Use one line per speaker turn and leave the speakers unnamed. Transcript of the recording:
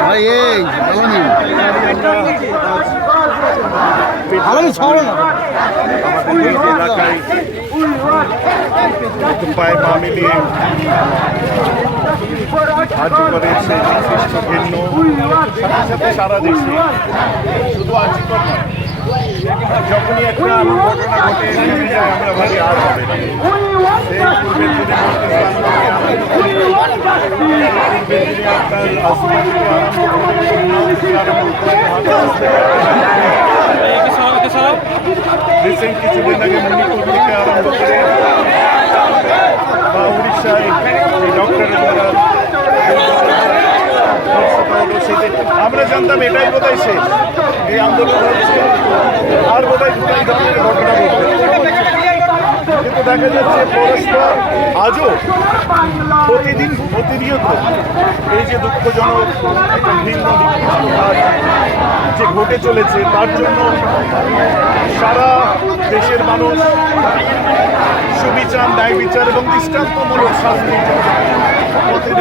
ভাই এই আলামিন আলামিন ছড়ো না।
এলাকায় পায়ে পা মিলিয়ে সাহায্য করে সে যথেষ্ট ভিন্ন সাথে সাথে সারা দেশে শুধু আজিকর যখনই একটা ঘটনা ঘটে আমরা ভাবি আর হবে না সেই পূর্বের দিনে পূর্বের দিনে আপনার আসমান থেকে আরম্ভ করে আরম্ভ করে রিসেন্ট কিছুদিন আগে মণিপুর থেকে আরম্ভ করে বা উড়িষ্যায় ডক্টরের আমরা জানতাম এটাই বোধহয় শেষ। এই আন্দোলন হচ্ছে। আর বোধহয় এই ধরনের ঘটনা দেখা যাচ্ছে, পরস্পর আজও প্রতিদিন, প্রতিনিয়ত যে দুঃখজনক একটা ভিন্ন যে ঘটে চলেছে, তার জন্য সারা দেশের মানুষ সুবিচার, ন্যায় বিচার এবং দৃষ্টান্তমূলক শাস্তি পথে